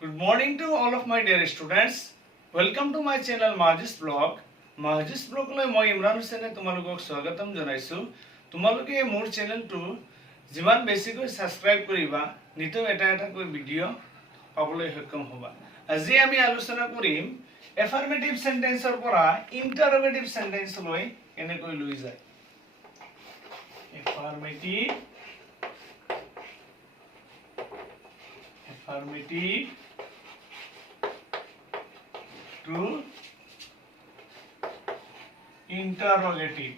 Good morning to all of my dear students. Welcome to my channel Mahajis Blog. Mahajis Blog লৈ মই ইমৰান হুছেইনে তোমালোকক স্বাগতম জনাইছো। তোমালোকে মোৰ চেনেলটো যিমান বেছিকৈ সাবস্ক্ৰাইব কৰিবা নিতৌ এটা কৈ ভিডিঅ' পাবলৈ সক্ষম হ'বা। আজি আমি আলোচনা কৰিম এফাৰ্মেটিভ সেন্টেন্সৰ পৰা ইন্টাৰগেটিভ সেন্টেন্স লৈ কেনেকৈ লৈ যায়। Affirmative to interrogative.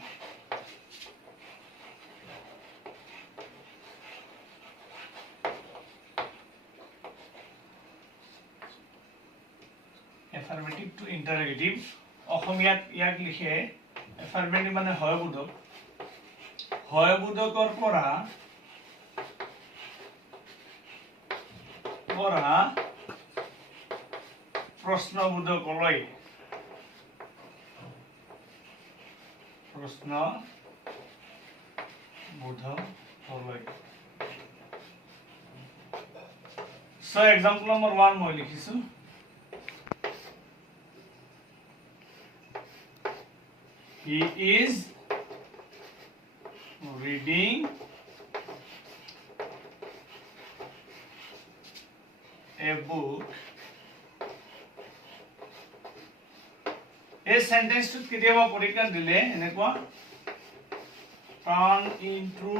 Affirmative to interrogative. অসমীয়াত ইয়াক লিখে affirmative মানে হয়বোধক। হয়বোধকৰ পৰা প্ৰশ্নবোধকলৈ So example number 1 মই লিখিছো He is reading a book. এই সেন্টেন্সটো কেতিয়াবা পৰীক্ষাত দিলে এনেকুৱা turn into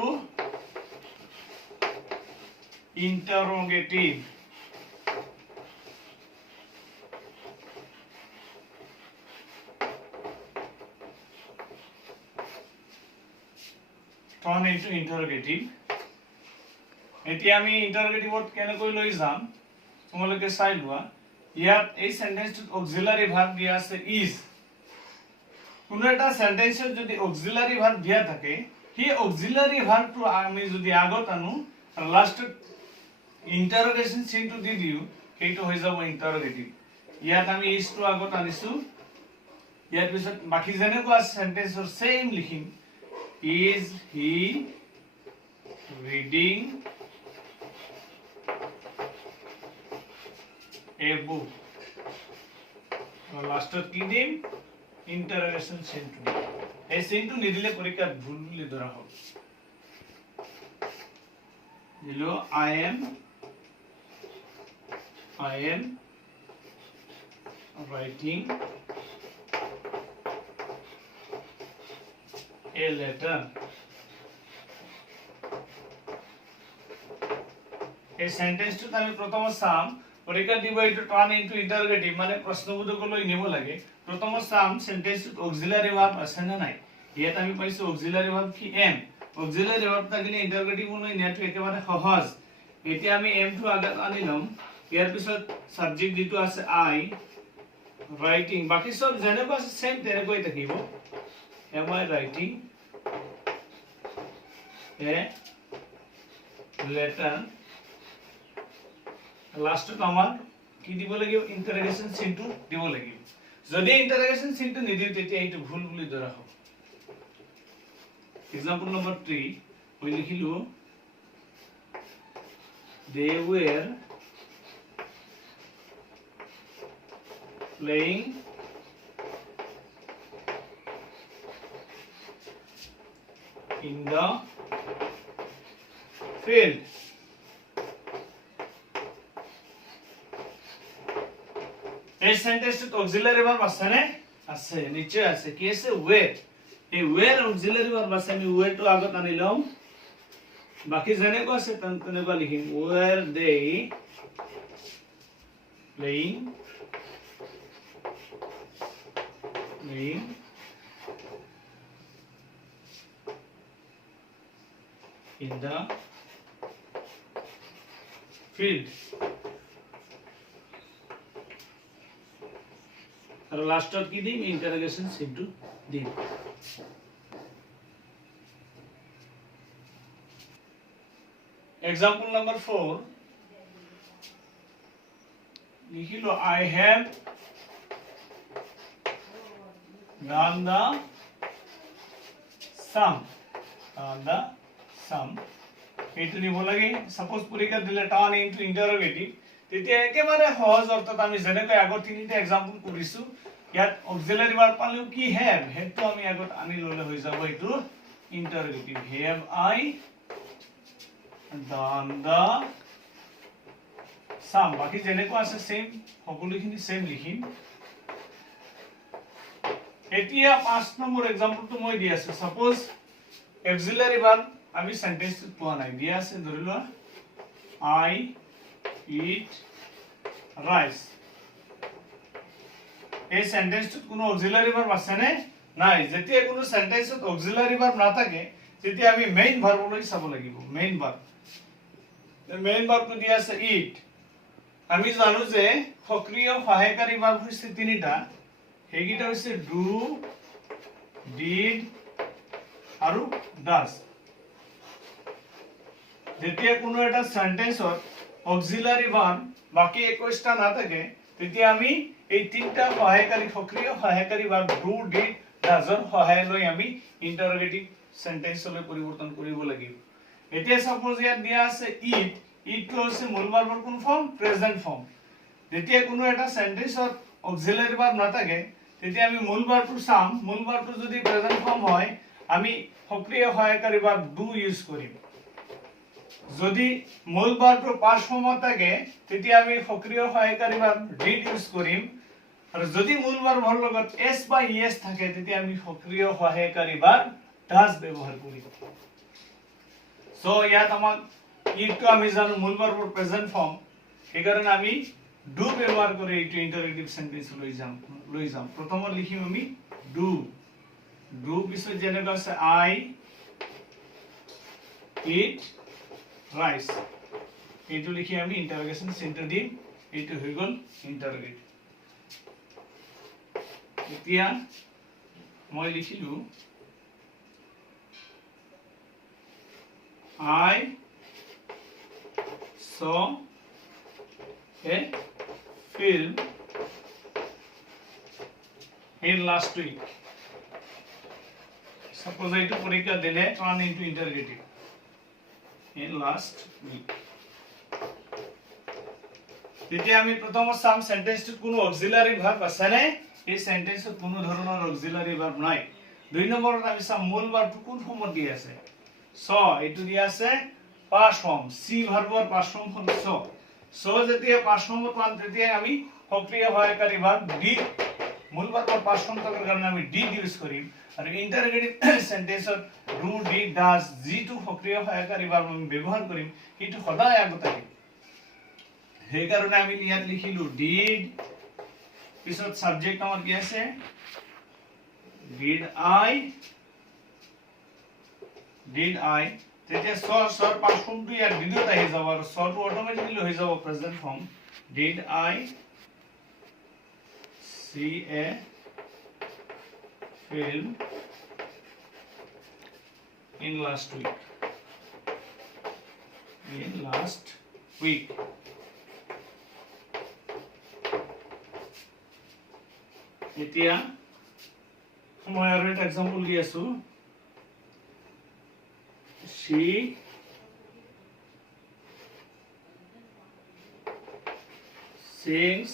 interrogative এতিয়া আমি ইন্টাৰগেটিভত কেনেকৈ লৈ যাম তোমালোকে চাই লোৱা ইয়াত এই সেন্টেন্সটোত অক্সিলাৰি ভাৰ্ব দিয়া আছে is কোনো এটা সেন্টেন্সত যদি অক্সিলাৰি ভাৰ্ব দিয়া থাকে সেই অক্সিলাৰি ভাৰ্বটো আমি যদি আগত আনো লাষ্টত ইন্টাৰগেশন চিনটো দি দিও সেইটো হৈ যাব ইন্টাৰগেটিভ ইয়াত আমি is টো আগত আনিছো ইয়াৰ পিছত বাকি যেনেকুৱা সেন্টেন্সৰ সেম লিখিম is he reading a book লাষ্টত কি দিম interrogation চিনটো এই চিনটো নিদিলে পৰীক্ষাত ভুল বুলি ধৰা হ'ব দিলো I am writing a letter এই সেন্টেন্সটো আমি প্ৰথম চাম পৰীক্ষা দিব এটো টাৰ্ন ইনটু ইন্টাৰগেটিভ মানে প্ৰশ্নবোধকলৈ নিব লাগে প্ৰথম চাম সেন্টেন্সত অক্সিলাৰি ভাৰ্ব আছে না নাই ইয়াত আমি পাইছো অক্সিলাৰি ভাৰ্ব কি am অক্সিলাৰি ভাৰ্ব থাকিলে ইন্টাৰগেটিভ লৈ নিয়াটো একেবাৰে সহজ এতিয়া আমি am টো আগত আনিলম ইয়াৰ পিছত সাবজেক্ট দিটো আছে I writing বাকি সব যেনেকুৱা আছে সেম তেনেকৈ থাকিব am I writing a letter লাষ্টত আমাৰ কি দিব লাগিব ইন্টাৰগেশন চিনটো দিব লাগিব যদি ইন্টাৰগেশন চিনটো নিদিও তেতিয়া এইটো ভুল বুলি ধৰা হ'ব এক্সাম্পল নম্বৰ 3 মই লিখিলো they were playing in the field এই সেন্টেন্সত অক্সিলারি ভার্ব আছে না আছে নিচে আছে কি আছে were এই were অক্সিলারি ভার্ব আছে আমি were টো আগত আনিলাম বাকি যেনেকুৱা আছে তেনেকুৱা লিখিম were they playing in the field আর লাস্টত কি দিম ইন্টারগেশন চিহ্ন দিম এক্সাম্পল নাম্বার 4 লিখিলো I have done the sum এইটো নিব লাগে সাপোজ পৰীক্ষা দিলে টাৰ্ন ইনটু ইন্টাৰোগেটিভ তেতিয়া একেবাৰে সহজ অৰ্থত আমি যেনেকৈ আগৰ তিনিটা এক্সাম্পল কৰিছো ইয়াত অক্সিলাৰি ভাৰ্ব পালেও কি হেভ হেভটো আমি আগত আনি ললে হৈ যাব এইটো interrogative have I done the sum বাকি যেনেকুৱা আছে সেম সকলোখিনি সেম লিখিম এতিয়া 5 নম্বৰ এক্সাম্পলটো মই দি আছো সাপোজ অক্সিলাৰি ভাৰ্ব আমি সেন্টেন্সটো পোৱা নাই দিয়া আছে ধৰি লোৱা I eat rice এই সেন্টেন্সটোত কোনো অক্সিলাৰি ভাৰ্ব আছে নে নাই যেতিয়া কোনো সেন্টেন্সত অক্সিলাৰি ভাৰ্ব নাথাকে তেতিয়া আমি মেইন ভাৰ্বলৈ চাব লাগিব মেইন ভাৰ্ব মেইন ভাৰ্বটো দিয়া আছে eat আমি জানো যে সক্ৰিয় সহায়কাৰী ভাৰ্ব হৈছে তিনিটা হেগিটা হৈছে do did আৰু does যেতিয়া কোনো এটা সেন্টেন্সত অক্সিলাৰি ভাৰ্ব বাকি 21টা না থাকে তেতিয়া আমি এই তিনটা সহায়কাৰী সক্ৰিয় সহায়কাৰী ভাৰ্ব do did does ৰ সহায় লৈ আমি ইন্টাৰগেটিভ সেন্টেন্সলৈ পৰিৱৰ্তন কৰিব লাগিব এতিয়া সাপোজ ইয়াত দিয়া আছে eat eat টো হৈছে মূল ভাৰ্বৰ কোন ফৰ্ম প্ৰেজেন্ট ফৰ্ম যেতিয়া কোনো এটা সেন্টেন্সত অক্সিলাৰি ভাৰ্ব নাথাকে তেতিয়া আমি মূল ভাৰ্বটো চাম মূল ভাৰ্বটো যদি প্ৰেজেন্ট ফৰ্ম হয় আমি সক্ৰিয় সহায়কাৰী ভাৰ্ব do ইউজ কৰিম যদি মূল ভাৰ্বটো পাস্ট ফৰ্মত থাকে তেতিয়া আমি সক্ৰিয় সহায়কাৰী ভাৰ্ব did ইউজ কৰিম আৰু যদি মূল ভাৰ্বৰ লগত s বা es থাকে তেতিয়া আমি সক্ৰিয় সহায়কাৰী ভাৰ্ব does ব্যৱহাৰ কৰিম সো ইয়াত আমাক ইটো আমি জানো মূল ভাৰ্বৰ প্ৰেজেন্ট ফৰ্ম সেইকাৰণে আমি do ব্যৱহাৰ কৰি এইটো ইন্টাৰগেটিভ সেন্টেন্স লৈ যাম প্ৰথমত লিখিম আমি do পিছত যেনেকৈ আছে I eat rice এইটো লিখি আমি ইন্টাৰগেশন চিহ্ন দিম এইটো হৈ গল ইন্টাৰগেটিভ এতিয়া মই লিখিলো I saw a film in last week suppose I to পরীক্ষা দিলে turn into interrogative in last week তেতিয়া আমি প্ৰথম সাম সেন্টেন্সটো কোনো অক্সিলাৰি ভাৰ্ব আছে নে এই সেন্টেন্সত কোনো ধৰণৰ অক্সিলাৰি ভাৰ্ব নাই দুই নম্বৰত আমি সাম মূল ভাৰ্বটো কোন ফৰ্মত দি আছে সো এটো দি আছে পাস্ট ফৰ্ম সি ভাৰ্বৰ পাস্ট ফৰ্ম হল সো যেতিয়া পাস্ট ফৰ্মত পাম তেতিয়া আমি সক্ৰিয় সহায়কাৰী ভাৰ্ব did মূল ভাৰ্বৰ পাস্ট ফৰ্ম থাকাৰ কাৰণে আমি did ইউজ কৰিম আৰু ইন্টাৰগেটিভ সেন্টেন্সত do did does যিটো সক্ৰিয় সহায়কাৰী ভাৰ্ব আমি ব্যৱহাৰ কৰিম সেইটো সদায় আগত আহিব সেই কাৰণে আমি ইয়াত লিখিলো did পিছত সাবজেক্ট আমাৰ কি আছে did I তেতিয়া সৰ পাস্ট ফৰ্মটো ইয়াত ডিডত আহি যাব আৰু সৰটো অটোমেটিক্যালি হৈ যাব present form did I see a film in last week এতিয়া মই আৰু এটা এক্সাম্পল দি আছো she sings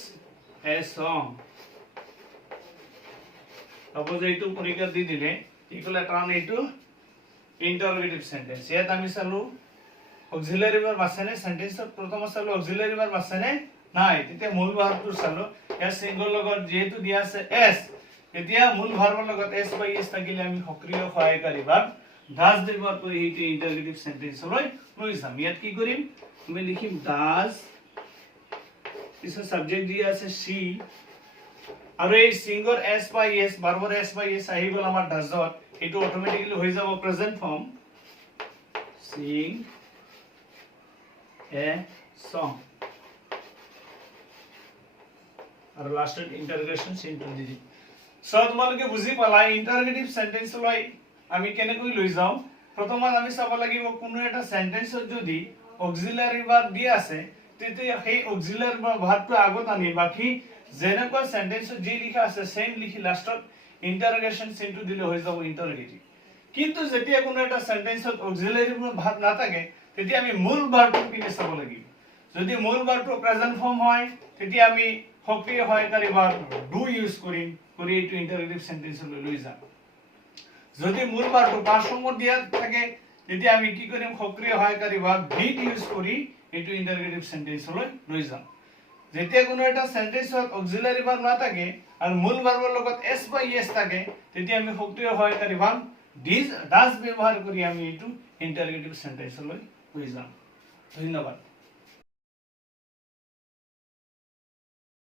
a song suppose এইটো পৰীক্ষা দি দিলে ইকুয়াল টাৰ্ন এইটো ইন্টাৰোগেটিভ সেন্টেন্স ইয়াত আমি চালো অক্সিলাৰি ভাৰ্ব আছে নে সেন্টেন্সত প্ৰথম চালো অক্সিলাৰি ভাৰ্ব আছে নে নাই তেতিয়া মূল ভাৰ্বটো চালো এ সিঙ্গল লগত যেহেতু দিয়া আছে s এতিয়া মূল ভাৰ্বৰ লগত s বা es থাকিলে আমি সক্ৰিয় সহায়কাৰী ভাৰ্ব does ব্যৱহাৰ কৰি এইটো ইন্টাৰগেটিভ সেন্টেন্স লৈ যাম ইয়াত কি কৰিম আমি লিখিম does পিছত সাবজেক্ট দিয়া আছে she আৰু এই সিঙ্গল s বা es ভাৰ্বৰ s বা es আহি গল আমাৰ does এইটো অটোমেটিক্যালি হৈ যাব present form sing a song আৰু লাষ্টত ইন্টাৰগেশন চিহ্ন দি দিম সো তোমালোকে বুজি পালা ইন্টাৰগেটিভ সেন্টেন্স লৈ আমি কেনেকৈ লৈ যাও প্ৰথমত আমি চাব লাগিব কোনো এটা সেন্টেন্সত যদি অক্সিলাৰি ভাৰ্ব দি আছে তেতিয়া সেই অক্সিলাৰি ভাৰ্বটো আগত আনি বাকি যেনেকুৱা সেন্টেন্সত যি লিখা আছে সেম লিখি লাষ্টত ইন্টাৰগেশন চিহ্ন দিলে হৈ যাব ইন্টাৰগেটিভ কিন্তু যেতিয়া কোনো এটা সেন্টেন্সত অক্সিলাৰি ভাৰ্ব নাথাকে তেতিয়া আমি মূল ভাৰ্বটো কিনে চাব লাগিব যদি মূল ভাৰ্বটো প্ৰেজেন্ট ফৰ্ম হয় তেতিয়া আমি সক্ৰিয় সহায়কাৰী ভাৰ্ব ডু ইউজ কৰিম কৰি এইটো ইন্টাৰগেটিভ সেন্টেন্সলৈ লৈ যাম যদি মূল ভাৰ্বটো পাষ্ট ফৰ্মত দিয়া থাকে তেতিয়া আমি কি কৰিম সক্ৰিয় সহায়কাৰী ভাৰ্ব ডিড ইউজ কৰি এইটো ইন্টাৰগেটিভ সেন্টেন্সলৈ লৈ যাম যেতিয়া কোনো এটা সেন্টেন্সত অক্সিলাৰি ভাৰ্ব নাথাকে আৰু মূল ভাৰ্বৰ লগত এছ বা ইএছ থাকে তেতিয়া আমি সক্ৰিয় সহায়কাৰী ভাৰ্ব ডাজ ব্যৱহাৰ কৰি আমি এইটো ইন্টাৰগেটিভ সেন্টেন্সলৈ লৈ যাম ধন্যবাদ